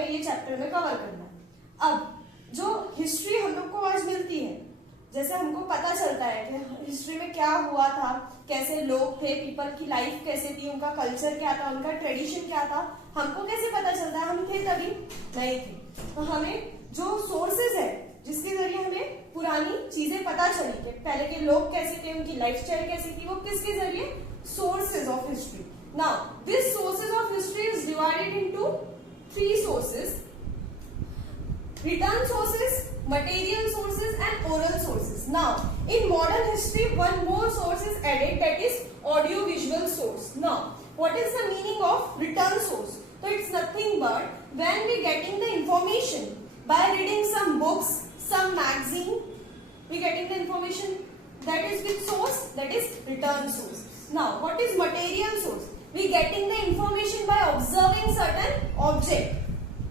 हमें ये चैप्टर में कवर करना है। अब जो हिस्ट्री हम लोग को आज मिलती है, जैसे हमको पता चलता है कि हिस्ट्री में क्या हुआ था, कैसे लोग थे, पीपल की लाइफ कैसे थी, उनका कल्चर क्या था, उनका ट्रेडिशन क्या था, हमको कैसे पता चलता है? हम थे तभी? नहीं थे। तो हमें जो सोर्सेज है जिसके जरिए हमें पुरानी चीजें पता चली कि पहले के लोग कैसे थे, उनकी लाइफस्टाइल कैसी थी, वो किसके जरिए? Sources of history. Now this sources of history is divided into 3 sources: written sources, material sources and oral sources. Now in modern history one more source is added, that is audio visual source. Now what is the meaning of written source? So it's nothing but when we getting the information by reading some books, some magazine, we getting the information, that is which source? That is written source. Now what is material source? We getting the information by observing certain object,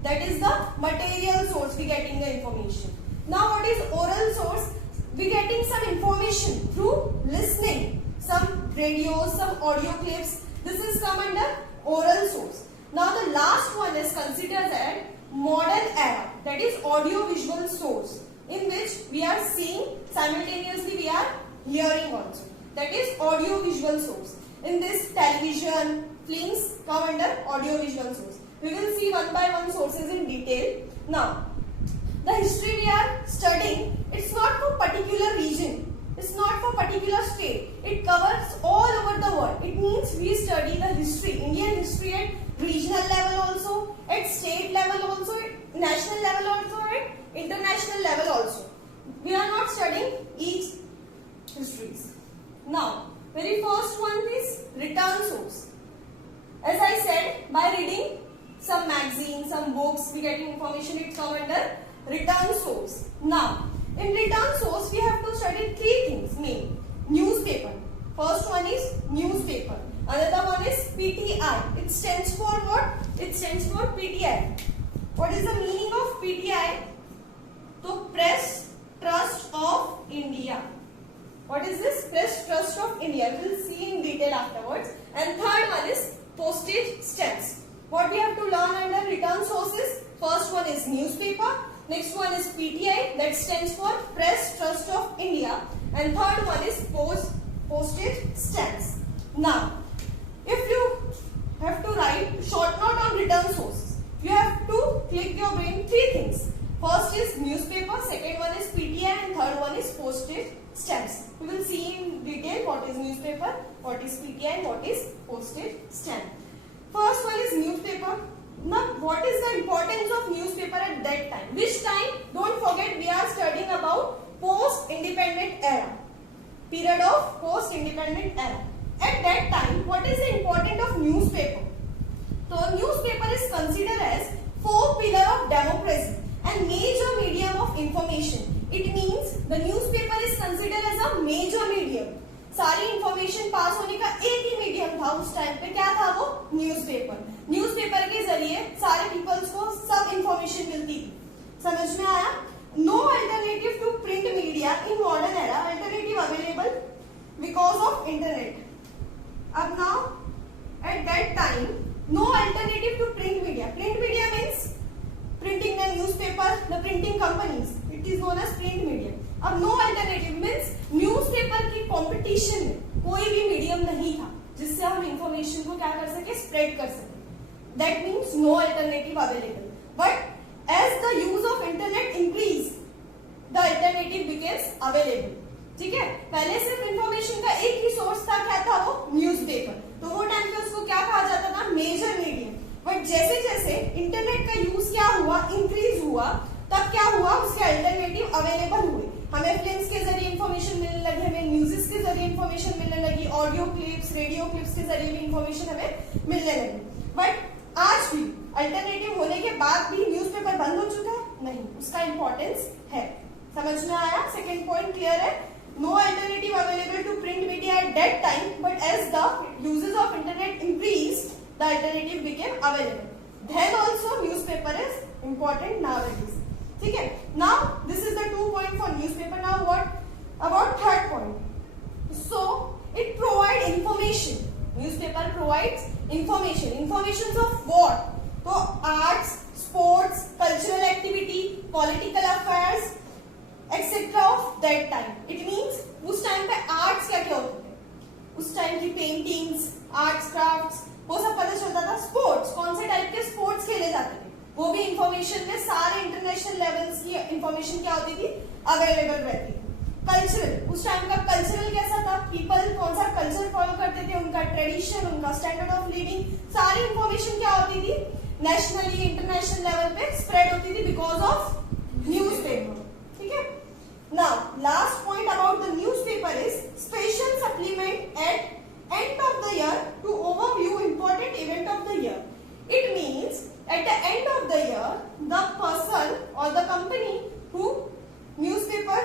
that is the material source. We getting the information. Now what is oral source? We getting some information through listening, some radios, some audio clips. This is come under oral source. Now the last one is considered as modern era, that is audio visual source, in which we are seeing simultaneously, we are hearing also, that is audio visual source. In this television, films come under audio visual source. We will see one by one sources in detail. Now the history we are studying, it's not for particular region, it's not for particular state, it covers all over the world. It means we study the history, Indian history, at regional level also, at state level also, at national level also, at international level also. We are not studying each histories. Now very first one is written source. As I said, by reading some magazine, some books, we get information, it come under written source. Now in written source we have to study 3 things main. Newspaper, first one is newspaper, another one is PTI. It stands for what? It stands for PTI. What is the meaning of PTI? So Press Trust of India. What is this? Press Trust of India. We will see in detail afterwards. And third one is postage stamps. What we have to learn under written sources? First one is newspaper, next one is PTI, that stands for Press Trust of India, and third one is postage stamps. Now if you have to write short note on written sources, you have to click your brain 3 things. First is newspaper, second one is PTI, and third one is postage stamps. We will see in detail what is newspaper, what is PTI, and what is postage stamp. First one is newspaper. Now what is the importance of newspaper at that time? Which time? Don't forget we are studying about post-independent era, period of post-independent era. At that time, what is the importance of newspaper? So newspaper is considered as 4th pillar of democracy and major medium of information. It means the newspaper is considered as a major medium. सारी information pass होने का एक ही medium था उस time पे, क्या था वो? न्यूज़पेपर। न्यूज़पेपर के जरिए सारे पीपल्स को सब इंफॉर्मेशन मिलती थी। समझ में आया? No alternative to print media in modern era, alternative available because of internet. अब now at that time no alternative to print media. Print media means printing the newspaper, the printing companies, it is known as print media. अब no alternative means newspaper की competition में कोई भी medium नहीं था जिससे हम information को क्या कर सके, spread कर सके. That means no alternative available. But as the use of internet increase, the alternative becomes available. ठीक है? पहले सिर्फ information का एक ही source था, क्या था वो? Newspaper. तो वो टाइम पे उसको क्या कहा जाता था? Major medium. बट जैसे जैसे इंटरनेट का यूज क्या हुआ, इंक्रीज हुआ, तब क्या हुआ, उसके अल्टरनेटिव अवेलेबल हुए. हमें फिल्म्स के जरिए इंफॉर्मेशन मिलने लगी, हमें न्यूज़ के जरिए इंफॉर्मेशन मिलने लगी, ऑडियो क्लिप्स, रेडियो क्लिप्स के जरिए भी इंफॉर्मेशन हमें मिलने लगी. बट आज भी अल्टरनेटिव होने के बाद भी न्यूज़पेपर बंद हो चुका है? नहीं, उसका इंपॉर्टेंस है. समझ में आया? सेकेंड पॉइंट क्लियर है? No alternative available to print media at that time, but as the uses of internet increased, the alternative became available. Then also newspaper is important nowadays. ठीक है? Now this is the 2 point for newspaper. Now what about third point? So it provides information. Newspaper provides information. Informations of what? So arts, sport, political affairs etcetera of that time. It means उस time पे arts क्या क्या होते थे, उस time की paintings, arts, crafts, वो सब पता चलता था. स्पोर्ट्स, कौन से टाइप के स्पोर्ट्स खेले जाते थे, वो भी इंफॉर्मेशन में सारे इंटरनेशनल लेवल्स की इंफॉर्मेशन क्या होती थी, अवेलेबल रहती थी. कल्चरल, उस टाइम का कल्चरल कैसा था, पीपल कौन सा कल्चर फॉलो करते थे, उनका ट्रेडिशन, उनका स्टैंडर्ड ऑफ लिविंग, सारी इंफॉर्मेशन क्या होती थी, नेशनली इंटरनेशनल लेवल पे स्प्रेड होती थी बिकॉज ऑफ न्यूज़पेपर. ठीक है. Now last point about the newspaper is special supplement at end of the year to overview important event of the year. It means at the end of the year the person or the company who newspaper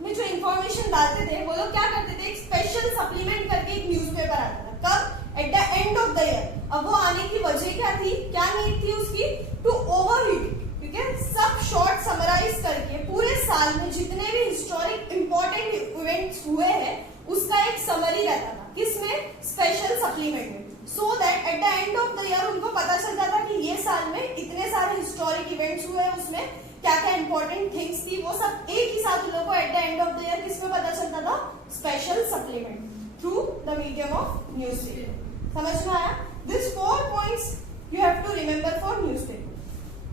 में जो information डालते थे वो लोग क्या करते थे, एक स्पेशल सप्लीमेंट करके एक न्यूज़पेपर आता था. कब? Eight the end of the year. अब वो आने की वजह क्या थी, क्या नीड थी उसकी, टू ओवरव्यू, ठीक है, सब शॉर्ट समराइज करके पूरे साल में जितने भी हिस्टोरिक इंपॉर्टेंट इवेंट्स हुए हैं उसका एक समरी रहता था. किसमें? स्पेशल सप्लीमेंट में. So that at the end of the year उनको पता चलता था कि ये साल में इतने सारे हिस्टोरिक इवेंट्स हुए हैं, उसमें क्या क्या इंपॉर्टेंट थिंग्स थी, वो सब एक ही साथ उन लोगों को at the end of the year किसमें पता चलता था, special supplement through the medium of newspaper. समझ में आया? This 4 points you have to remember for newspaper.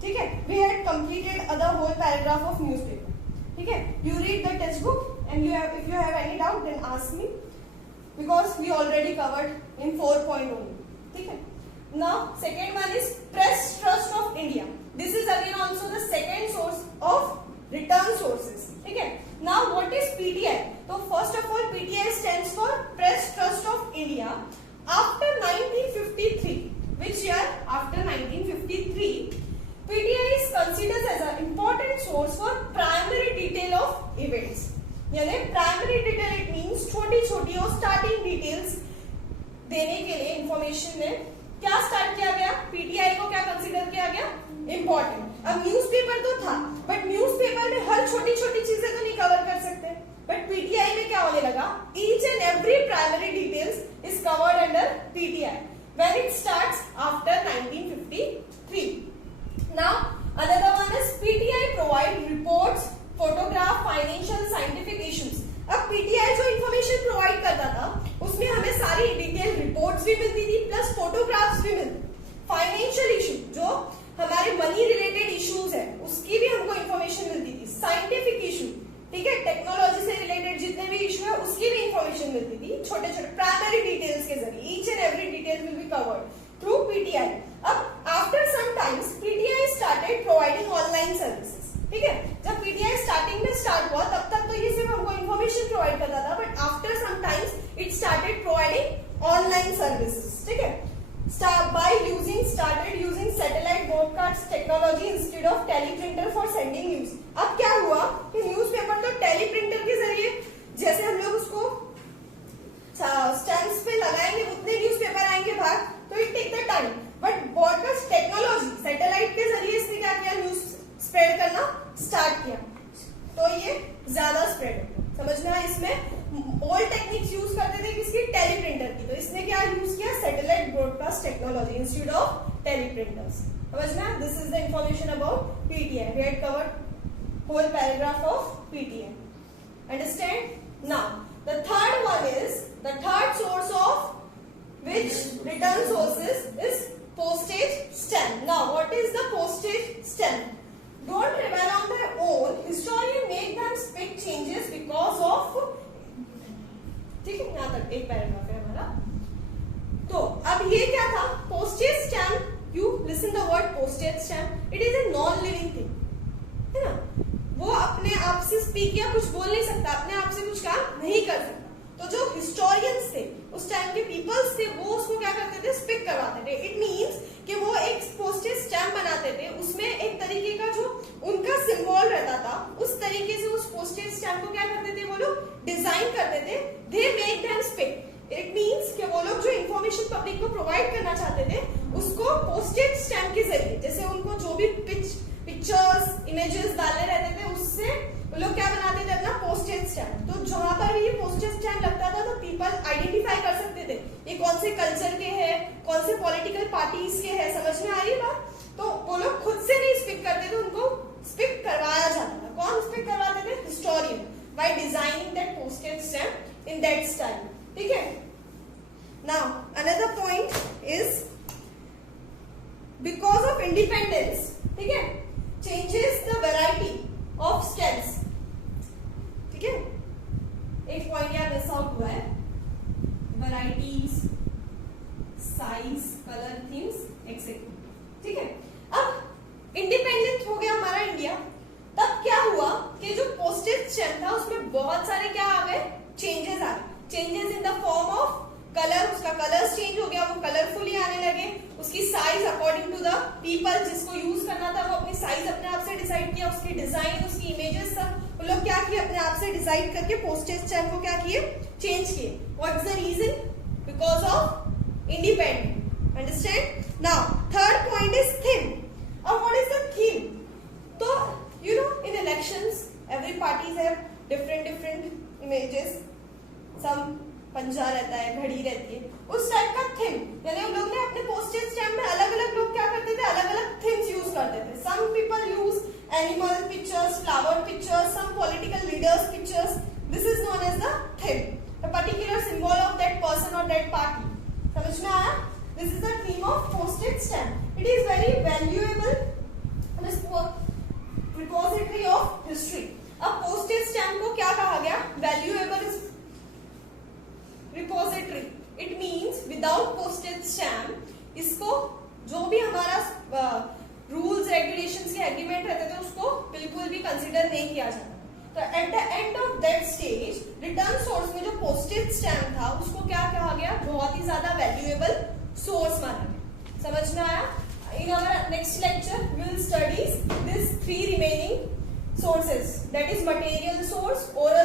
ठीक है. We had completed other whole paragraph of newspaper. ठीक है. You read the textbook and if you have any doubt then ask me, because we already covered in 4 point only. ठीक है. Now second one is Press Trust of India. This is again also the second source of return sources. ठीक है. Now what is PTI? So first of all PTI stands for Press Trust of India. After 1953, which year? After 1953, PTI is considered as an important source for primary detail of events. यानी primary detail, it means छोटी छोटी और starting details देने के लिए information में क्या start किया गया, पीटीआई को क्या कंसीडर किया गया, इंपॉर्टेंट. अब न्यूज़पेपर तो था बट न्यूज़पेपर में हर छोटी छोटी चीजें तो नहीं कवर कर सकते, बट पीटीआई में क्या होने लगा, each and every primary details is covered under PTI when it starts after 1953. Now another one is PTI provide reports, photograph, financial, scientific issues. अब पीटीआई जो इंफॉर्मेशन प्रोवाइड करता था उसमें हमें सारी डिटेल रिपोर्ट्स भी मिलती थी प्लस फोटोग्राफ्स भी मिलती. फाइनेंशियल इशू जो हमारे मनी रिलेटेड इश्यूज है उसकी भी हमको इंफॉर्मेशन मिलती थी. साइंटिफिक इशू, ठीक है, टेक्नोलॉजी से रिलेटेड जितने भी इशू है उसकी भी इंफॉर्मेशन मिलती थी छोटे छोटे प्राइमरी डिटेल्स के जरिए. Each and every detail will be covered through PTI. अब after some times PTI started providing online services. ठीक है. जब पीटीआई स्टार्टिंग में स्टार्ट हुआ तब तक तो ये सिर्फ हमको इंफॉर्मेशन प्रोवाइड करता था, but after some times it started providing online services. ठीक है. started using satellite broadcast technology instead of teleprinter for sending news. अब क्या हुआ कि न्यूज़पेपर तो टेलीप्रिंटर के जरिए जैसे हम लोग उसको स्टैम्प्स पे लगाएंगे उतने न्यूज़पेपर आएंगे बाहर, तो it take the time. But broadcast technology satellite के जरिए इसने क्या किया, न्यूज स्प्रेड करना स्टार्ट किया, तो ये ज्यादा स्प्रेड हो. समझ में आया? इसमें ओल्ड टेक्निक्स यूज करते थे किसकी, टेलीप्रिंटर की, तो इसने क्या यूज किया, satellite broadcast technology instead of teleprinters. समझ में आया? This is the information about PTI. We had covered whole paragraph of PTI. Understand? Now the third one is the third source of which return sources is postage stamp. Now what is the postage stamp? Don't rely on their own. Historian make them speak changes because of, ठीक है, यहाँ तक एक paragraph है हमारा. तो अब ये क्या था, postage stamp. You listen the word postage stamp. It is a non-living thing, है ना. वो अपने आप से स्पीक या कुछ बोल नहीं सकता, अपने आप से कुछ काम नहीं कर सकता. तो जो हिस्टोरियंस थे उस टाइम के पीपल्स थे वो उसको क्या करते थे, स्पीक करवाते थे. इट मींस कि वो एक पोस्टेज स्टैम्प बनाते थे, उसमें एक तरीके का जो उनका सिंबल रहता था उस तरीके से उस पोस्टेज स्टैम्प को क्या करते थे, वो लोग डिजाइन करते थे. They make them speak. It means कि वो लोग जो इन्फॉर्मेशन पब्लिक को प्रोवाइड करना चाहते थे उसको पोस्टेज स्टैम्प के जरिए, जैसे उनको जो भी पिक्चर्स इमेजेस डालने रहते थे उससे वो लोग क्या बनाते थे, अपना पोस्टेज स्टैम्प. तो जहां पर भी ये पोस्टेज स्टैम्प लगता था तो पीपल आइडेंटिफाई कर सकते थे ये कौन से कल्चर के हैं, कौन से पॉलिटिकल पार्टीज के हैं. समझ में आ रही बात? तो वो लोग खुद से नहीं स्पीक करते थे, उनको स्पीक इंडिपेंडेंस, ठीक है, changes the variety of stems, ठीक है, एक पॉइंट यहाँ मिस आउट हुआ है, varieties, size, colour, themes etcetera, ठीक है। अब इंडिपेंडेंट हो गया हमारा इंडिया, तब क्या हुआ कि जो पोस्टेज स्टैम्प था उसमें बहुत सारे क्या आ गए, चेंजेस आ गए, changes in the form of colour, उसका कलर चेंज हो गया, वो कलरफुली आने लगे, उसकी size according to the people जिसको यूज करना था वो अपनी साइज अपने आप से डिसाइड किया, उसकी डिजाइन, उसकी इमेजेस सब वो लोग क्या किए, अपने आप से डिसाइड करके पोस्टेज स्टैम्प को क्या किए, चेंज किए। What is the reason? Because of independent, understand. Now third point is theme. अब व्हाट इज द थीम? तो you know in elections every parties have different images, some पंजा रहता है, घड़ी रहती है, उस टाइप का थीम, यानी उन लोग ने अपने पोस्टेज स्टैम्प में अलग अलग लोग क्या करते थे, अलग अलग थीम्स यूज करते थे। Some people use animal pictures, flower pictures, some political leaders pictures, this is known as the theme, the particular symbol of that person और दैट पार्टी। समझ में आया? This is the theme of postage stamp. It is very valuable repository of history. अब postage stamp को क्या कहा गया, valuable repository. It means without postage stamp इसको जो भी हमारा रूल्स रेगुलेशंस के एग्रीमेंट रहते थे उसको बिल्कुल भी कंसिडर नहीं किया जाता। तो eight the end of that stage return source में जो पोस्टेज स्टैम्प था उसको क्या कहा गया, बहुत ही ज्यादा वैल्यूएबल सोर्स माना गया। समझ में आया? In our next lecture we will study these three remaining sources, that is material source, oral